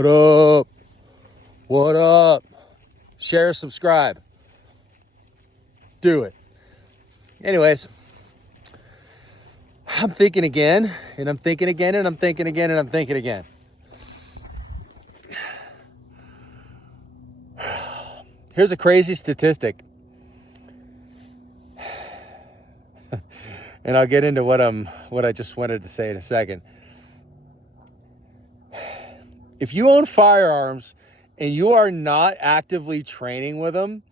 What up? What up? Share, subscribe. Do it. Anyways, I'm thinking again, and I'm thinking again, and I'm thinking again, and I'm thinking again. Here's a crazy statistic. And I'll get into what I just wanted to say in a second. If you own firearms and you are not actively training with them,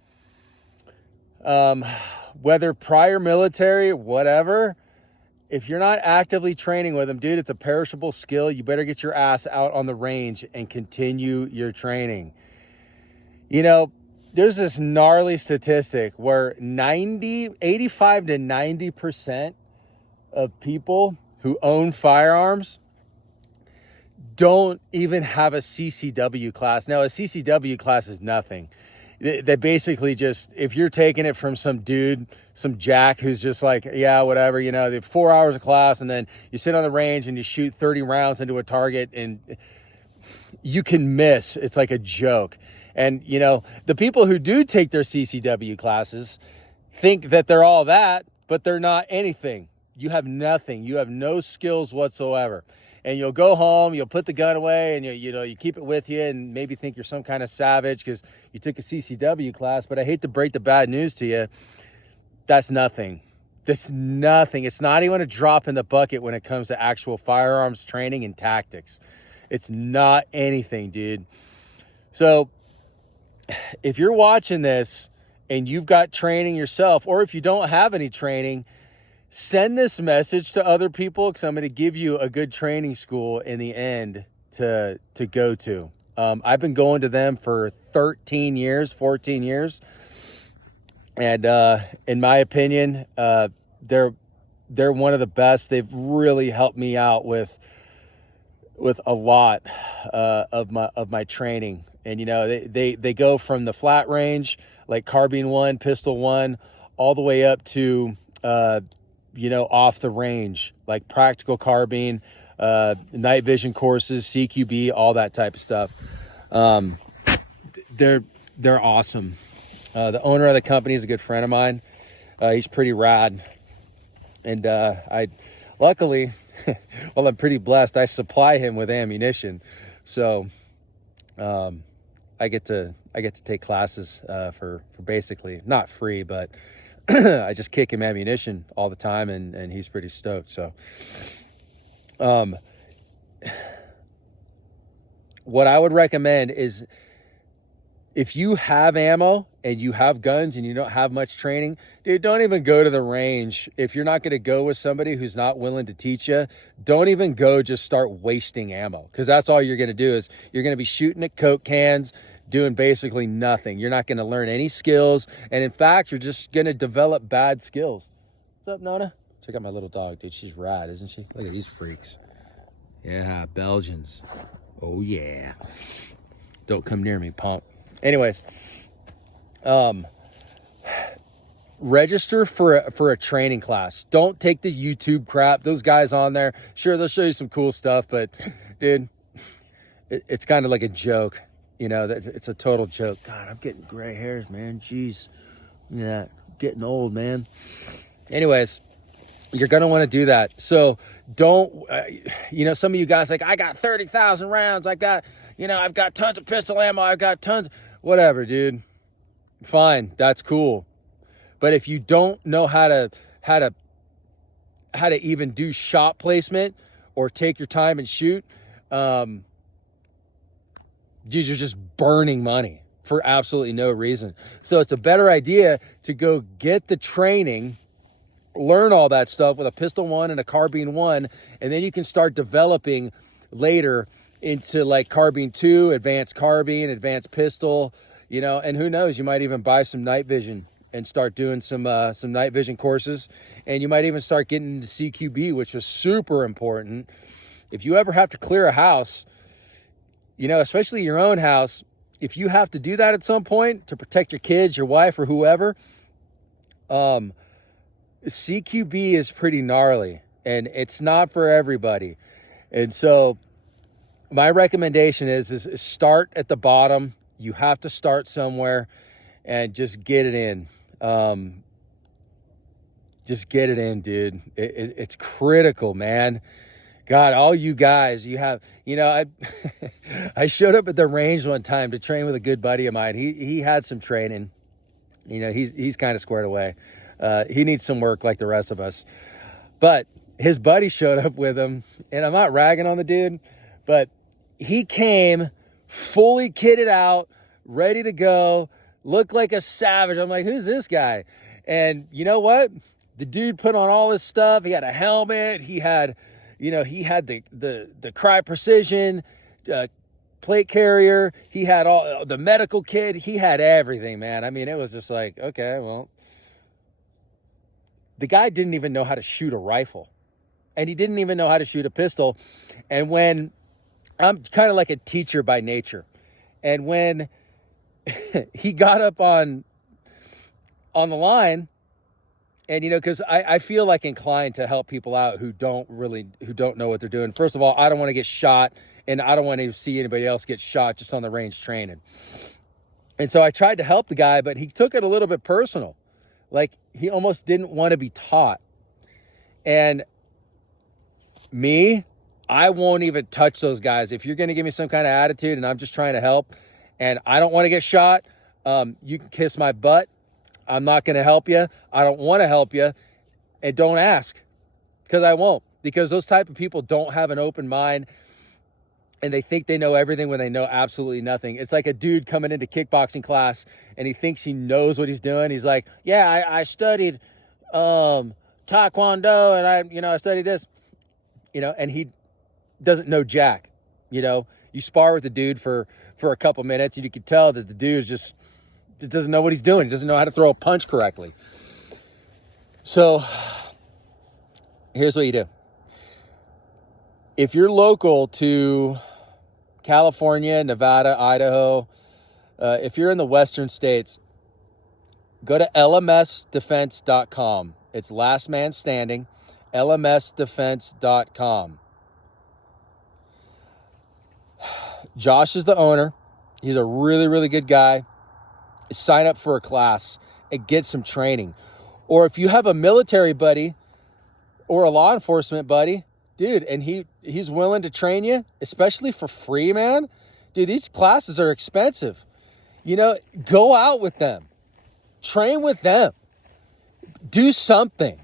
whether prior military, whatever, if you're not actively training with them, dude, it's a perishable skill. You better get your ass out on the range and continue your training. You know, there's this gnarly statistic where 85 to 90% of people who own firearms don't even have a CCW class. Now, a CCW class is nothing. They basically just, if you're taking it from some dude, some jack who's just like, yeah, whatever, you know, they have 4 hours of class and then you sit on the range and you shoot 30 rounds into a target and you can miss. It's like a joke. And, you know, the people who do take their CCW classes think that they're all that, but they're not anything. You have nothing. You have no skills whatsoever. And you'll go home, you'll put the gun away, and you keep it with you and maybe think you're some kind of savage because you took a CCW class. But I hate to break the bad news to you. That's nothing. That's nothing. It's not even a drop in the bucket when it comes to actual firearms training and tactics. It's not anything, dude. So if you're watching this and you've got training yourself, or if you don't have any training, send this message to other people because I'm going to give you a good training school in the end to go to. I've been going to them for 14 years. And in my opinion, they're one of the best. They've really helped me out with a lot of my training. And, you know, they go from the flat range, like carbine 1, pistol 1, all the way up to, off the range, like practical carbine, night vision courses, CQB, all that type of stuff. They're awesome. The owner of the company is a good friend of mine. He's pretty rad. And luckily, well, I'm pretty blessed. I supply him with ammunition. So I get to take classes for basically not free, but I just kick him ammunition all the time, and he's pretty stoked. So what I would recommend is, if you have ammo and you have guns and you don't have much training, dude, don't even go to the range. If you're not going to go with somebody who's not willing to teach you, don't even go. Just start wasting ammo, because that's all you're going to do is you're going to be shooting at Coke cans, doing basically nothing. You're not going to learn any skills. And in fact, you're just going to develop bad skills. What's up, Nona? Check out my little dog, dude. She's rad, isn't she? Look at these freaks. Yeah, Belgians. Oh, yeah. Don't come near me, punk. Anyways, register for a training class. Don't take the YouTube crap. Those guys on there, sure, they'll show you some cool stuff, but dude, it's kind of like a joke. You know, it's a total joke. God, I'm getting gray hairs, man. Jeez. Yeah, getting old, man. Anyways, you're going to want to do that. So don't, some of you guys like, I got 30,000 rounds. I've got tons of pistol ammo. I've got tons. Whatever, dude. Fine. That's cool. But if you don't know how to even do shot placement or take your time and shoot, dude, you're just burning money for absolutely no reason. So it's a better idea to go get the training, learn all that stuff with a pistol 1 and a carbine 1, and then you can start developing later into like carbine 2, advanced carbine, advanced pistol, and who knows, you might even buy some night vision and start doing some night vision courses. And you might even start getting into CQB, which is super important. If you ever have to clear a house, especially your own house, if you have to do that at some point to protect your kids, your wife, or whoever, CQB is pretty gnarly, and it's not for everybody. And so my recommendation is start at the bottom. You have to start somewhere and just get it in. Just get it in, dude. It's critical, man. God, all you guys, you have, I showed up at the range one time to train with a good buddy of mine. He had some training. He's kind of squared away. He needs some work like the rest of us. But his buddy showed up with him, and I'm not ragging on the dude, but he came fully kitted out, ready to go, looked like a savage. I'm like, who's this guy? And you know what? The dude put on all this stuff. He had a helmet. He had the Cry Precision plate carrier. He had all the medical kit. He had everything, man. I mean, it was just like, okay, well, the guy didn't even know how to shoot a rifle, and he didn't even know how to shoot a pistol. And when I'm kind of like a teacher by nature, and when he got up on the line, and, because I feel like inclined to help people out who don't know what they're doing. First of all, I don't want to get shot, and I don't want to see anybody else get shot just on the range training. And so I tried to help the guy, but he took it a little bit personal. Like, he almost didn't want to be taught. And me, I won't even touch those guys. If you're going to give me some kind of attitude and I'm just trying to help and I don't want to get shot, you can kiss my butt. I'm not going to help you. I don't want to help you. And don't ask, because I won't. Because those type of people don't have an open mind, and they think they know everything when they know absolutely nothing. It's like a dude coming into kickboxing class and he thinks he knows what he's doing. He's like, yeah, I studied Taekwondo, and I studied this, and he doesn't know jack. You spar with the dude for a couple minutes, and you can tell that the dude just doesn't know what he's doing. He doesn't know how to throw a punch correctly. So here's what you do. If you're local to California, Nevada, Idaho, if you're in the western states, go to lmsdefense.com. It's last man standing, lmsdefense.com. Josh is the owner. He's a really, really good guy. Sign up for a class and get some training. Or if you have a military buddy or a law enforcement buddy, dude, and he's willing to train you, especially for free, man. Dude, these classes are expensive. Go out with them. Train with them. Do something.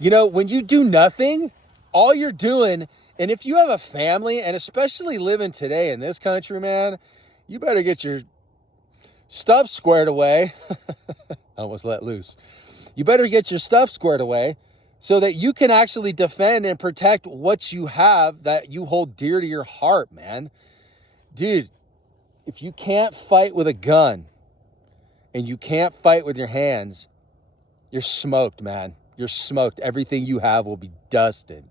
When you do nothing, all you're doing, and if you have a family, and especially living today in this country, man, you better get your stuff squared away. I almost let loose. You better get your stuff squared away so that you can actually defend and protect what you have that you hold dear to your heart, man. Dude, if you can't fight with a gun and you can't fight with your hands, you're smoked, man. You're smoked. Everything you have will be dusted.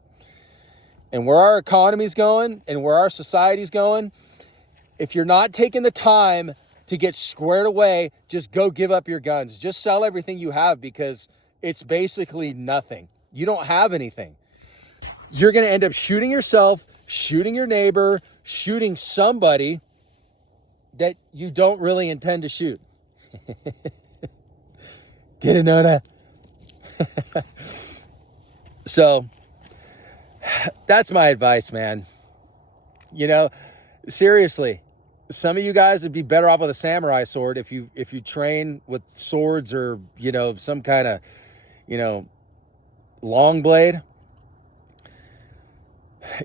And where our economy's going and where our society's going, if you're not taking the time to get squared away, just go give up your guns. Just sell everything you have, because it's basically nothing. You don't have anything. You're going to end up shooting yourself, shooting your neighbor, shooting somebody that you don't really intend to shoot. Get it, Nona? So that's my advice, man. Seriously. Some of you guys would be better off with a samurai sword if you train with swords or, some kind of, long blade.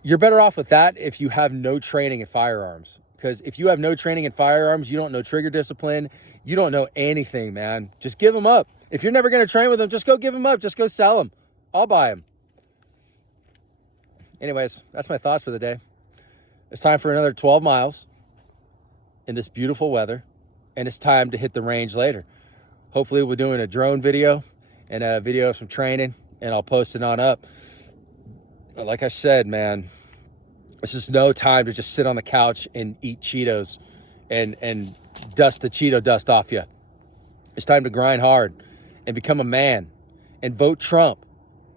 You're better off with that if you have no training in firearms. Because if you have no training in firearms, you don't know trigger discipline. You don't know anything, man. Just give them up. If you're never going to train with them, just go give them up. Just go sell them. I'll buy them. Anyways, that's my thoughts for the day. It's time for another 12 miles. In this beautiful weather, and it's time to hit the range later. Hopefully we're doing a drone video and a video of some training, and I'll post it on up. But like I said, man, it's just no time to just sit on the couch and eat Cheetos and dust the Cheeto dust off you. It's time to grind hard and become a man and vote Trump.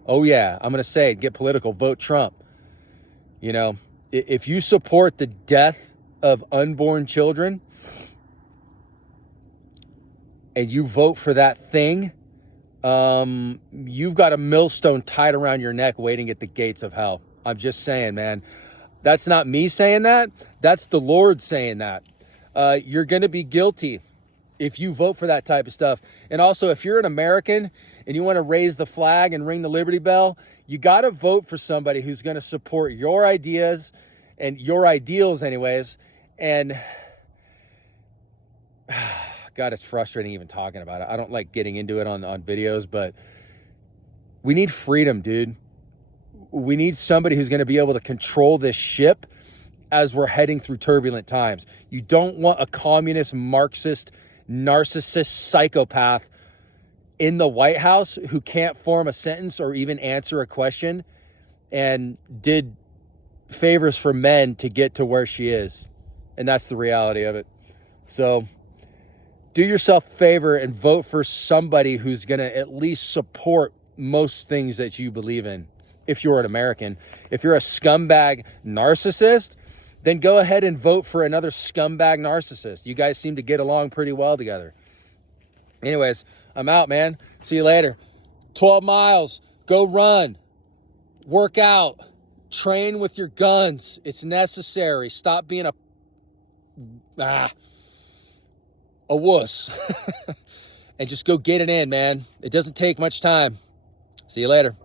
Oh yeah, I'm going to say it, get political, vote Trump. If you support the death of unborn children and you vote for that thing, you've got a millstone tied around your neck waiting at the gates of hell. I'm just saying, man. That's not me saying that. That's the Lord saying that. You're going to be guilty if you vote for that type of stuff. And also, if you're an American and you want to raise the flag and ring the Liberty Bell, you got to vote for somebody who's going to support your ideas and your ideals anyways. And God, it's frustrating even talking about it. I don't like getting into it on videos, but we need freedom, dude. We need somebody who's going to be able to control this ship as we're heading through turbulent times. You don't want a communist, Marxist, narcissist psychopath in the White House who can't form a sentence or even answer a question and did favors for men to get to where she is. And that's the reality of it. So do yourself a favor and vote for somebody who's going to at least support most things that you believe in. If you're an American, if you're a scumbag narcissist, then go ahead and vote for another scumbag narcissist. You guys seem to get along pretty well together. Anyways, I'm out, man. See you later. 12 miles. Go run. Work out. Train with your guns. It's necessary. Stop being a wuss. And just go get it in, man. It doesn't take much time. See you later.